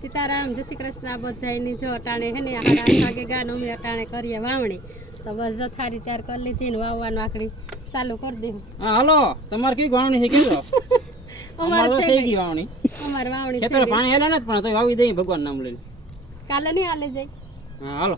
સીતારામ, જય શ્રી કૃષ્ણ બધાયની. જો અટાણે હે ને 8:30 વાગે ગાનો અમે અટાણે કરીએ વાવણી. તો બસ જો થારી તૈયાર કરી લીધી ને વાવવાનું આકડી ચાલુ કરી દઉં. હા હાલો, તમારે કઈ વાવણી છે કેજો? અમારે તો થઈ ગઈ વાવણી. અમાર વાવણી ખેતર પાણી હેલા ને પણ તો વાવી દઈએ ભગવાન નામ લઈને. કાલે નહીં હાલે જાય. હા હાલો.